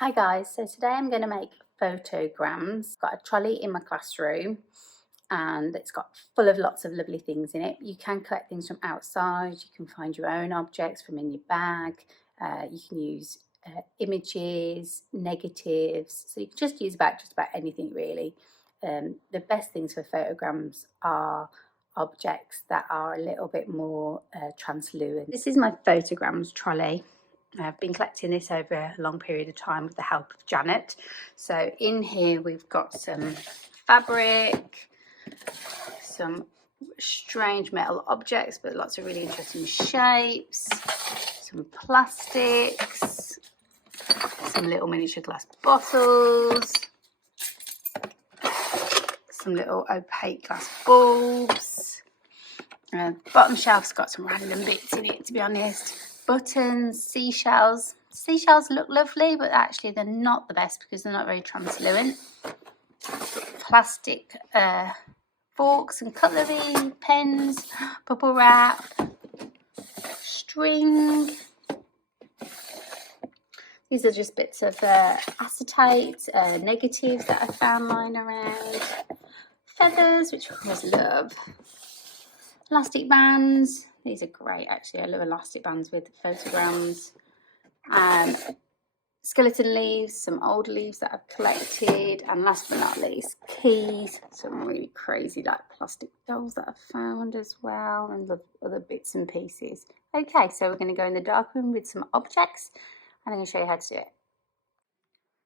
Hi guys, so today I'm going to make photograms. Got a trolley in my classroom and it's got full of lots of lovely things in it. You can collect things from outside, you can find your own objects from in your bag, you can use images, negatives, so you can just use just about anything really. The best things for photograms are objects that are a little bit more translucent. This is my photograms trolley. I've been collecting this over a long period of time with the help of Janet. So in here we've got some fabric, some strange metal objects but lots of really interesting shapes, some plastics, some little miniature glass bottles, some little opaque glass bulbs. Bottom shelf's got some random bits in it, to be honest. Buttons, seashells. Seashells look lovely, but actually they're not the best because they're not very translucent. Plastic forks and cutlery, pens, bubble wrap, string. These are just bits of acetate, negatives that I found lying around. Feathers, which I always love. Elastic bands. These are great, actually. I love elastic bands with photograms. Skeleton leaves, some old leaves that I've collected, and last but not least, keys. Some really crazy like plastic dolls that I've found as well, and the other bits and pieces. Okay, so we're going to go in the dark room with some objects, and I'm going to show you how to do it.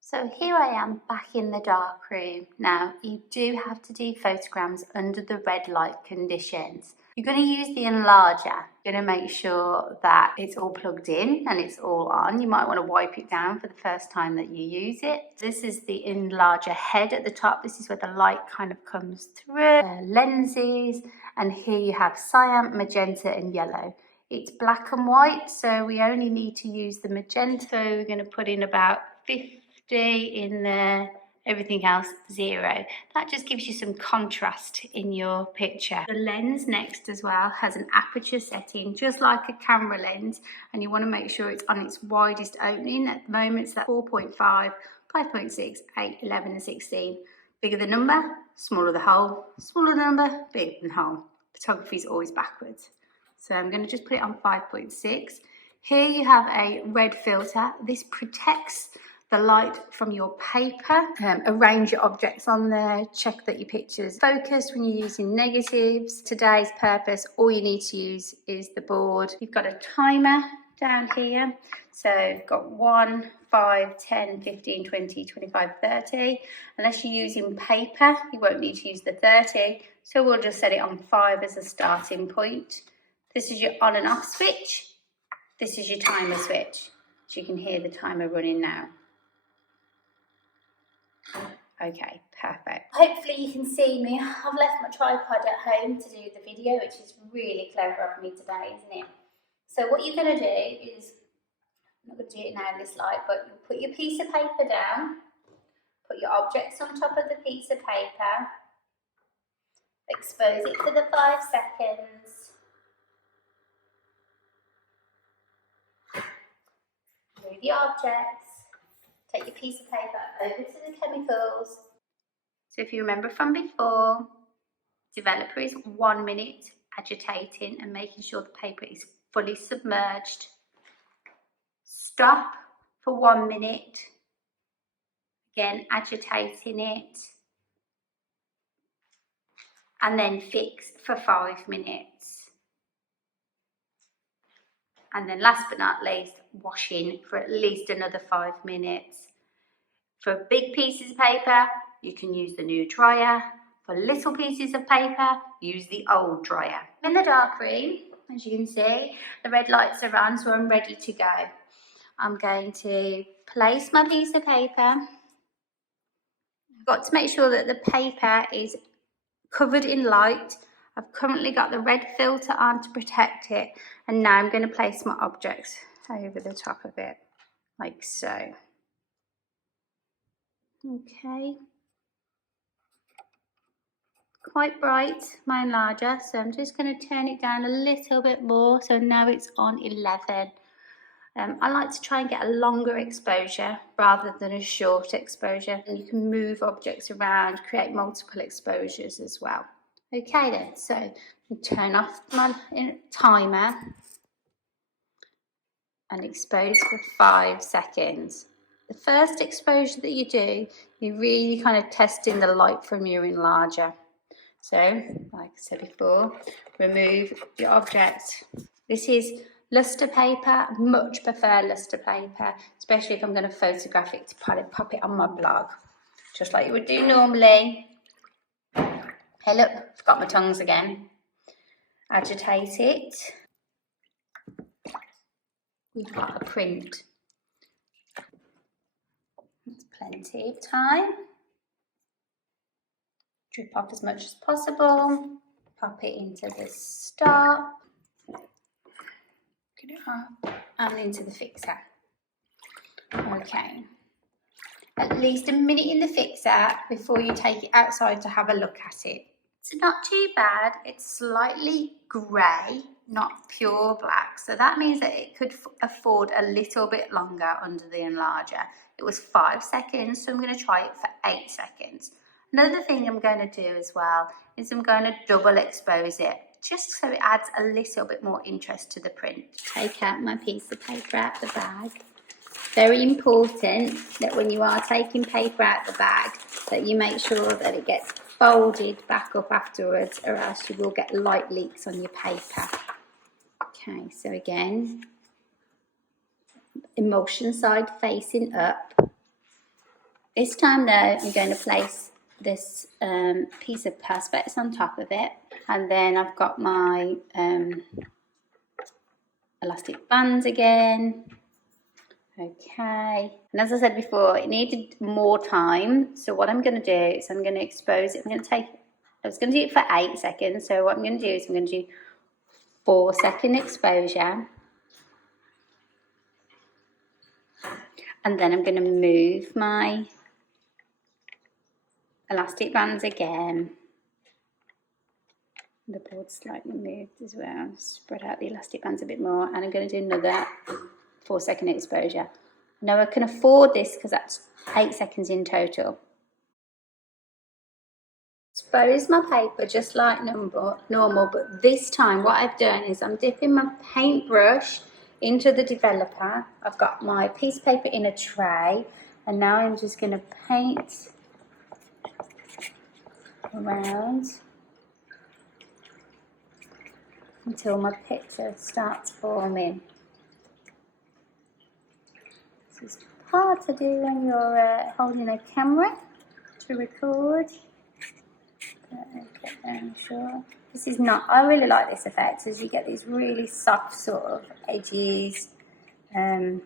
So here I am back in the dark room. Now, you do have to do photograms under the red light conditions. You're going to use the enlarger. You're going to make sure that it's all plugged in and it's all on. You might want to wipe it down for the first time that you use it. This is the enlarger head at the top. This is where the light kind of comes through. Lenses, and here you have cyan, magenta and yellow. It's black and white, so we only need to use the magenta. So we're going to put in about 50 in there, everything else 0. That just gives you some contrast in your picture. The lens next as well has an aperture setting just like a camera lens, and you want to make sure it's on its widest opening. At the moment it's at 4.5, 5.6, 8, 11 and 16. Bigger the number, smaller the hole, smaller the number, bigger the hole. Photography is always backwards. So I'm going to just put it on 5.6. Here you have a red filter. This protects the light from your paper. Arrange your objects on there. Check that your picture's focused when you're using negatives. Today's purpose, all you need to use is the board. You've got a timer down here. So you've got 1, 5, 10, 15, 20, 25, 30. Unless you're using paper, you won't need to use the 30. So we'll just set it on 5 as a starting point. This is your on and off switch. This is your timer switch. So you can hear the timer running now. Okay, perfect. Hopefully you can see me. I've left my tripod at home to do the video, which is really clever of me today, isn't it? So what you're going to do is, I'm not going to do it now in this light, but you'll put your piece of paper down, put your objects on top of the piece of paper, expose it for the 5 seconds, move your objects, take your piece of paper over to the chemicals. So if you remember from before, developer is 1 minute agitating and making sure the paper is fully submerged. Stop for 1 minute, again agitating it, and then fix for 5 minutes. And then last but not least, washing for at least another 5 minutes. For big pieces of paper, you can use the new dryer. For little pieces of paper, use the old dryer. I'm in the dark room, as you can see. The red lights are on, so I'm ready to go. I'm going to place my piece of paper. I've got to make sure that the paper is covered in light. I've currently got the red filter on to protect it, and now I'm going to place my objects over the top of it, like so. Okay. Quite bright, my enlarger, so I'm just going to turn it down a little bit more. So now it's on 11. I like to try and get a longer exposure rather than a short exposure. And you can move objects around, create multiple exposures as well. Okay then, so turn off my timer and expose for 5 seconds. The first exposure that you do, you're really kind of testing the light from your enlarger. So, like I said before, remove your object. This is luster paper. Much prefer luster paper, especially if I'm going to photograph it to pop it on my blog, just like you would do normally. Hey look, forgot my tongues again. Agitate it. We've got a print. That's plenty of time. Drip off as much as possible. Pop it into the stop. Get it up and into the fixer. Okay. At least a minute in the fixer before you take it outside to have a look at it. It's not too bad. It's slightly grey, not pure black. So that means that it could afford a little bit longer under the enlarger. It was 5 seconds, so I'm going to try it for 8 seconds. Another thing I'm going to do as well is I'm going to double expose it, just so it adds a little bit more interest to the print. Take out my piece of paper out the bag. Very important that when you are taking paper out the bag, that you make sure that it gets folded back up afterwards, or else you will get light leaks on your paper. Okay, so again, emulsion side facing up. This time though, I'm going to place this piece of perspex on top of it, and then I've got my elastic bands again. Okay, and as I said before, it needed more time, so what I'm going to do is I'm going to expose it. I was going to do it for 8 seconds, so what I'm going to do is I'm going to do 4-second exposure, and then I'm going to move my elastic bands again. The board's slightly moved as well. Spread out the elastic bands a bit more, and I'm going to do another 4-second exposure. Now I can afford this because that's 8 seconds in total. Expose my paper just like normal, but this time what I've done is I'm dipping my paintbrush into the developer. I've got my piece of paper in a tray, and now I'm just going to paint around until my picture starts forming. This is hard to do when you're holding a camera to record. Okay, I'm sure. This is not, I really like this effect, as you get these really soft sort of edges. You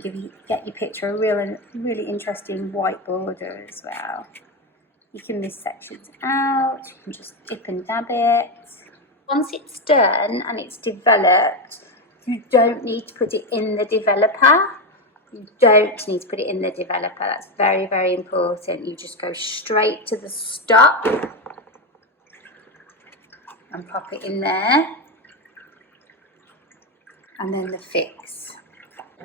can get your picture a really interesting white border as well. You can miss sections out, you can just dip and dab it. Once it's done and it's developed, you don't need to put it in the developer. You don't need to put it in the developer. That's very, very important. You just go straight to the stop and pop it in there. And then the fix.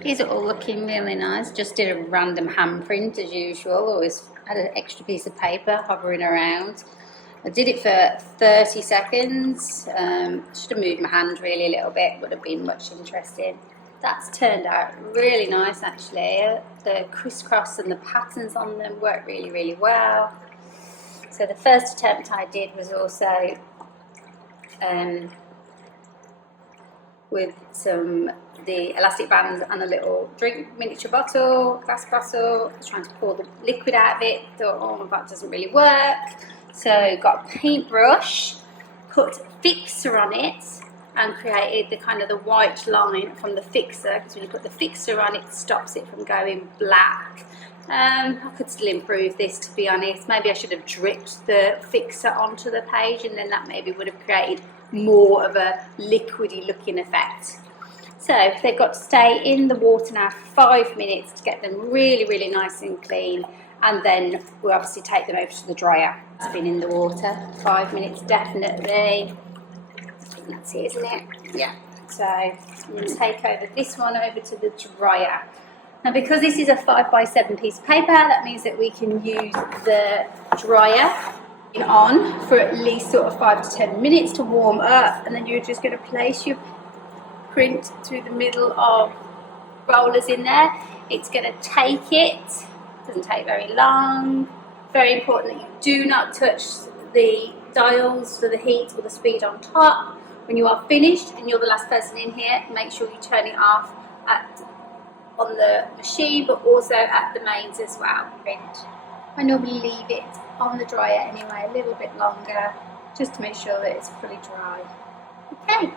These are all looking really nice. Just did a random handprint as usual. Always had an extra piece of paper hovering around. I did it for 30 seconds. Should have moved my hand really a little bit, would have been much interesting. That's turned out really nice actually. The crisscross and the patterns on them work really, really well. So the first attempt I did was also with the elastic bands and a little miniature bottle, glass bottle. I was trying to pour the liquid out of it. Thought, oh, that doesn't really work. So got a paintbrush, put fixer on it, and created the kind of the white line from the fixer, because when you put the fixer on, it stops it from going black. I could still improve this, to be honest. Maybe I should have dripped the fixer onto the page, and then that maybe would have created more of a liquidy looking effect. So they've got to stay in the water now for 5 minutes to get them really, really nice and clean, and then we'll obviously take them over to the dryer. It's been in the water 5 minutes definitely. That's it, isn't it? Yeah. So I'm going to take this one over to the dryer. Now because this is a 5x7 piece of paper, that means that we can use the dryer on for at least sort of 5 to 10 minutes to warm up, and then you're just going to place your print through the middle of rollers in there. It's going to take it, doesn't take very long. Very important that you do not touch the dials for the heat or the speed on top. When you are finished and you're the last person in here, make sure you turn it off on the machine, but also at the mains as well. I normally leave it on the dryer anyway a little bit longer, just to make sure that it's fully dry. Okay.